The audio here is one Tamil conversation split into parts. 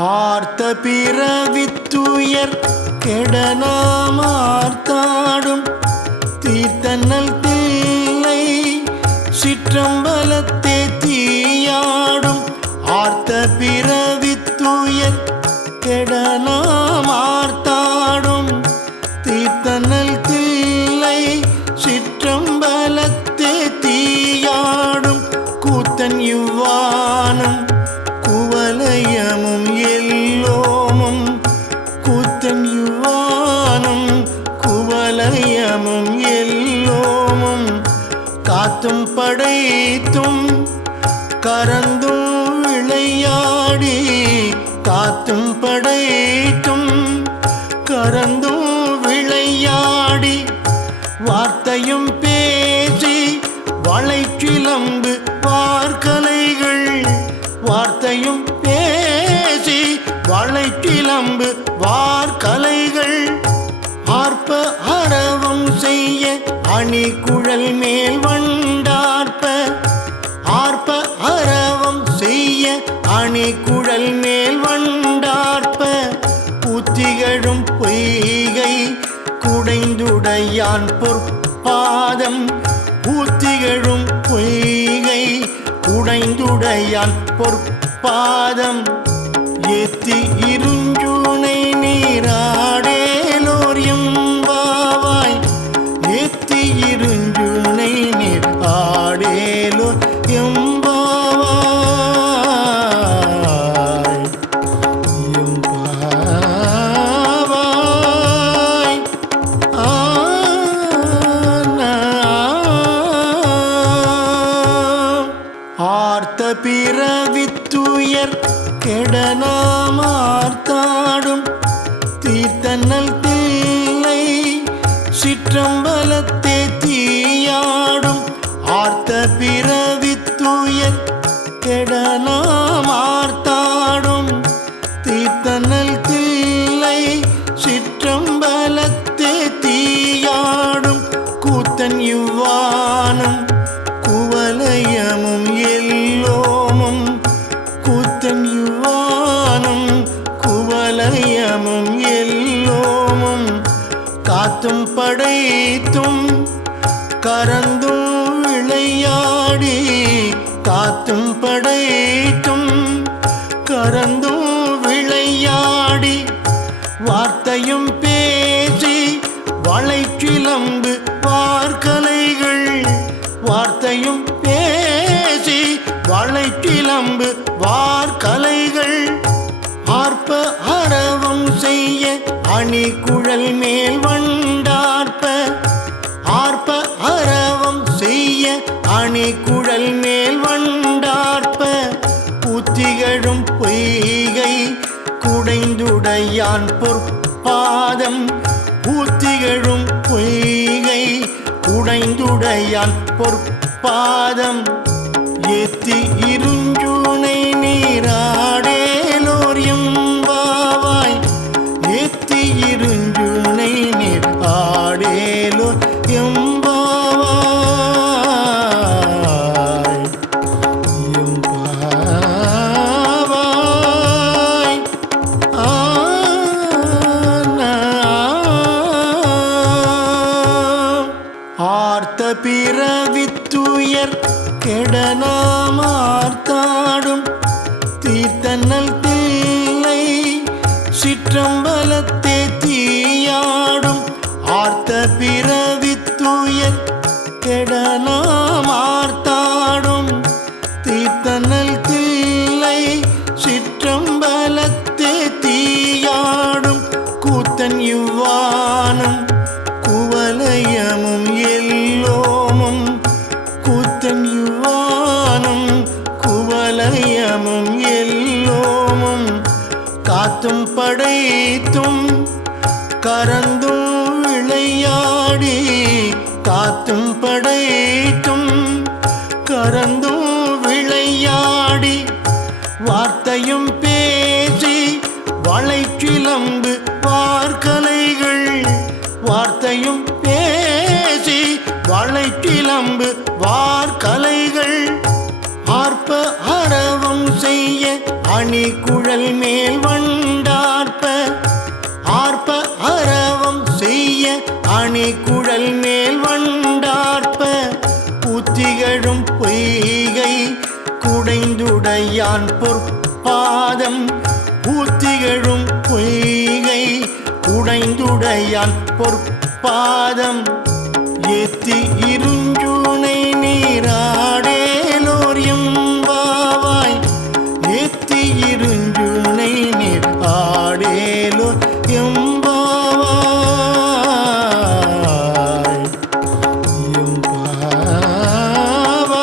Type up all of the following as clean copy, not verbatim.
ஆர்த்த பிறவித்துயர் கெடனாமார்த்தாடும் தீர்த்தன்னல் தில்லை சிற்றம்பலத்தே தீயாடும். ஆர்த்த பிறவித்துயர் கெடனாமார்த்தாடும் தீர்த்தன்னல் தில்லை சிற்றம்பலத்தே தீயாடும். கூத்தன் இவ்வானும் குவலயமும் எல்லோமும் கூத்தன் இவ்வானும் குவலயமும் எல்லோமும் காத்தும் படைத்தும் கரந்தும் விளையாடி. காத்தும் படைத்தும் கரந்தும் விளையாடி வார்த்தையும் பேசி வளைச்சிலம்பு வார்கலைகள். வார்த்தையும் பேசி வளைச்சிலம்பு வார்கலைகள். ஆர்ப்ப அரவம் செய்ய அணி குழல் மேல் வண்டார்ப்ப. ஆர்ப்ப அரவம் செய்ய அணி குழல் மேல் வண்டார்ப்ப. புத்திகழும் பொய்கை குடைந்துடையான் பொற்பாதம். பூத்திகழும் பொய்கை குடைந்துடையான் பொற்பாதம். ஏத்தி இருஞ்சுனை நீராடேலோர் எம்பாவாய். ஏத்தி இருஞ்சுனை நீர் ஆடேலோர் எம்பாவாய். எம்பாவாய் ஆர்த்த பிறவித்துயர் கெடனாமார்த்தாடும் தீர்த்தன்னல் தில்லை சிற்றம்பலத்தே தீயாடும். ஆர்த்த பிறவித்துயர் கெடனாமார்த்தாடும் தீர்த்தன்னல் தில்லை சிற்றம்பலத்தே தீயாடும். கூத்தன் இவ்வானும் குவலயமும் எல்லோமும் கூத்தன் இவ்வானும் குவலயமும் எல்லோமும் காத்தும் படைத்தும் கரந்தும் விளையாடி. காத்தும் படைத்தும் கரந்தும் விளையாடி வார்த்தையும் பேசி வளைச்சிலம்பு வார்கலைகள். வார்த்தையும் பேசி வளைச்சிலம்பு வார்கலைகள். ஆர்ப்ப அரவம் செய்ய அணி குழல் மேல் வண்டார்ப்ப. ஆர்ப்ப அரவம் செய்ய அணி குழல் மேல் வண்டார்ப்ப. புத்திகழும் பொய்கை குடைந்துடையான் பொற்பாதம். பூத்திகழும் பொய்கை குடைந்துடையான் பொற்பாதம். ஏத்தி இருஞ்சுனை நீராடேலோர் எம்பாவாய். ஏத்தி இருஞ்சுனை நீர் ஆடேலோர் எம்பாவாய். எம்பாவாய் ஆர்த்த பிறவித்துயர் கெடனாமார்த்தாடும் தீர்த்தன்னல் தில்லை சிற்றம்பலத்தே தீயாடும். ஆர்த்த பிறவித்துயர் கெடனாமார்த்தாடும் தீர்த்தன்னல் தில்லை சிற்றம்பலத்தே தீயாடும். கூத்தன் இவ்வானும் குவலயமும் எல்லோமும் கூத்தன் இவ்வானும் குவலயமும் எல்லோமும் காத்தும் படைத்தும் கரந்தும் விளையாடி. காத்தும் படைத்தும் கரந்தும் விளையாடி வார்த்தையும் பேசி வளைச்சிலம்பு வார்கலைகள். வார்த்தையும் பேசி வளைச்சிலம்பு வார்கலைகள். ஆர்ப்ப அரவம் செய்ய அணி குழல் மேல் வண்டார்ப்ப ஆர்ப்ப அரவம் செய்ய அணி குழல் மேல் வண்டார்ப்ப புத்திகழும் பொய்கை குடைந்துடையான் பொற்பாதம் புத்திகழும் பொய்கை குடைந்துடையான் பொற்பாதம் ஏத்தி இருஞ்சுனை நீராடேலோர் எம்பாவாய் ஏத்தி இருஞ்சுனை நீர் ஆடேலோர் எம்பாவாய்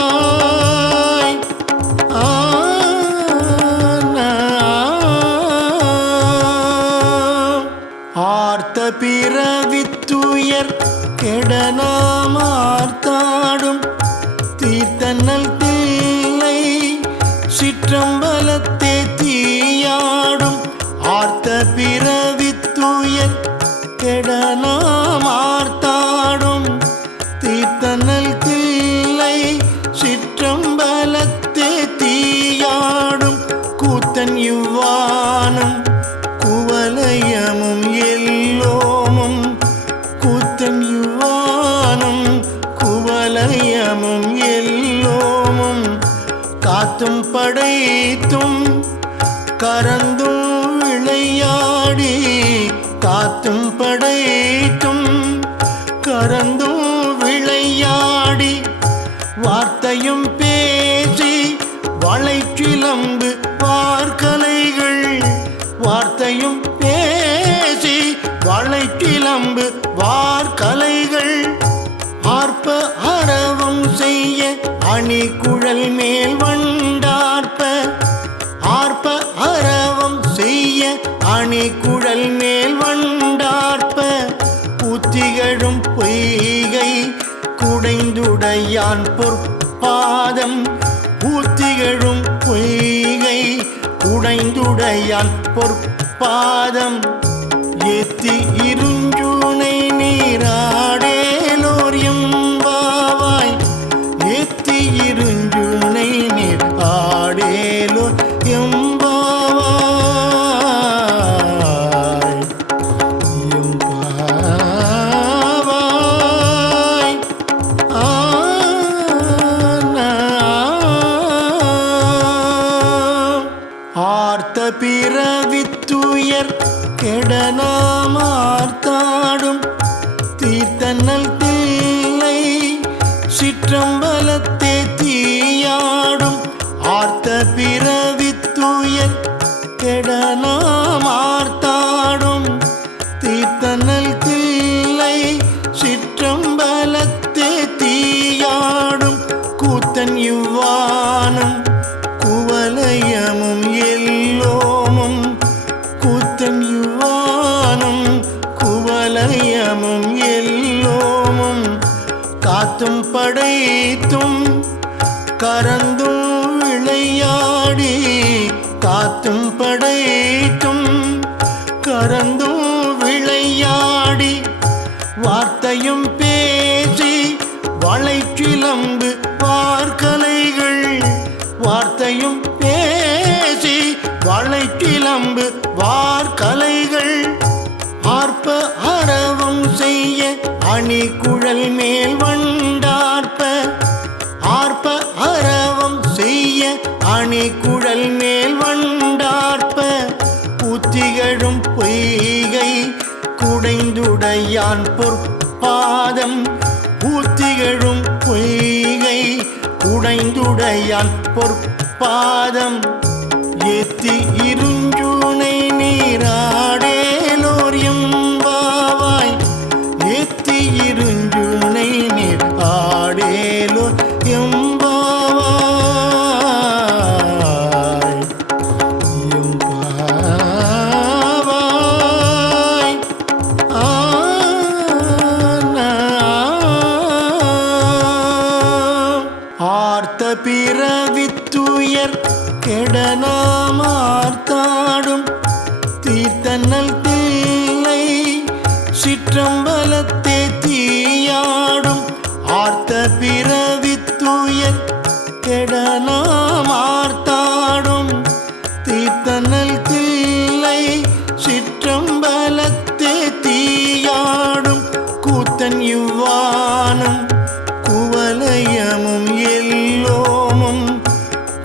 எம்பாவாய் ஆர்த்த பிறவித்துயர் கெடனாமார்த்தாடும் தீர்த்தன்னல் தில்லை சிற்றம்பலத்தே தீயாடும் ஆர்த்த பிறவித்துயர் கெடனாமார்த்தாடும் தீர்த்தன்னல் தில்லை சிற்றம்பலத்தே தீயாடும் கூத்தன் இவ்வானும் குவலயமும் எல்லோமும் கூத்தன் யுவானும் குவலயமும் எல்லோமும் காத்தும் படைத்தும் கரந்தும் விளையாடி காத்தும் படைத்தும் கரந்தும் விளையாடி வார்த்தையும் பேசி வளைச்சிலம்பு வார்கலைகள் வார்த்தையும் பேசி வளைக்கிளம்பு வார்கலைகள் ஆர்ப்ப அரவம் செய்ய அணி குழல் மேல் வண்டார்ப்ப ஆர்ப்ப அரவம் செய்ய அணி குழல் மேல் வண்டார்ப்ப புத்திகழும் பொய்கை குடைந்துடையான் பொற்பாதம் புத்திகழும் பொய்கை குடைந்துடையான் பொற்பாதம் ஏத்தி இருஞ்சுனை நீராடேலோர் எம்பாவாய் ஏத்தி இருஞ்சுனை நீர் ஆடேலோர் எம்பாவாய் எம்பாவாய் ஆர்த்த பிறவித்துயர் கெடனாமார்த்தாடும் தீர்த்தன்னல் தில்லை சிற்றம்பலத்தே தீயாடும் ஆர்த்த பிறவித்துயர் கெடனாமார்த்தாடும் தீர்த்தன்னல் தில்லை சிற்றம்பலத்தே தீயாடும் கூத்தன் இவ்வானும் குவலயமும் எல்லோமும் கூத்தன் யுவானும் குவலயமும் எல்லோமும் காத்தும் படைத்தும் கரந்தும் விளையாடி காத்தும் படைத்தும் கரந்தும் விளையாடி வார்த்தையும் பேசி வளைச்சிலம்பு வார்கலைகள் வார்த்தையும் பேசி வளைக்கிளம்பு வார்கலைகள் ஆர்ப்ப அரவம் செய்ய அணி குழல் மேல் வண்டார்ப்ப ஆர்ப்ப அரவம் செய்ய அணி குழல் மேல் வண்டார்ப்ப புத்திகழும் பொய்கை குடைந்துடையான் பொற்பாதம் புத்திகழும் பொய்கை குடைந்துடையான் பொற்பாதம் ஏத்தி இருஞ்சுனை நீராடேலோர் எம்பாவாய் ஏத்தி இருஞ்சுனை நீர் ஆடேலோர் எம்பாவாய் எம்பாவாய் ஆர்த்த பிறவித்துயர் கெடனாமார்த்தாடும் தீர்த்தன்னல் தில்லை சிற்றம்பலத்தே தீயாடும் ஆர்த்த பிறவித்துயர் கெடனாமார்த்தாடும் தீர்த்தனல் தில்லை சிற்றம்பலத்தே தீயாடும் கூத்தன் இவ்வானும் குவலயமும் எல்லோமும்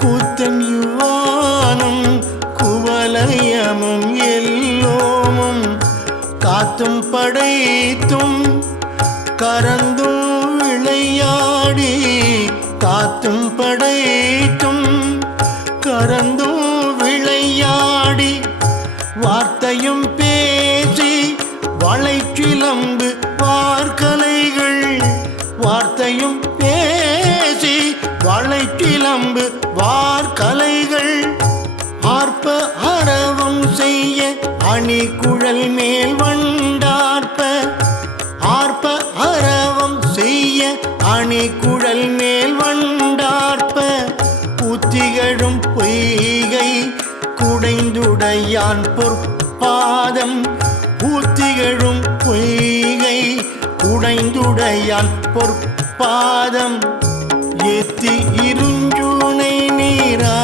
கூத்தன் இவ்வானும் குவலயமும் எல்லோமும் காத்தும் படைத்தும் கரந்தும் விளையாடி காத்தும் படைத்தும் கரந்தும் விளையாடி வார்த்தையும் பேசி வளைச்சிலம்பு வார்கலைகள் வார்த்தையும் பேசி வளைச்சிலம்பு வார்கலைகள் ஆர்ப்ப அரவம் செய்ய அணி குழல் மேல் வண்டார்ப்ப ஆர்ப்ப அரவம் செய்ய அணி குழல் மேல் வண்டார்ப்ப புத்திகழும் பொய்கை குடைந்துடையான் பொற்பாதம் பூத்திகழும் பொய்கை குடைந்துடையான் பொற்பாதம் ஏத்தி இருஞ்சுனை நீரா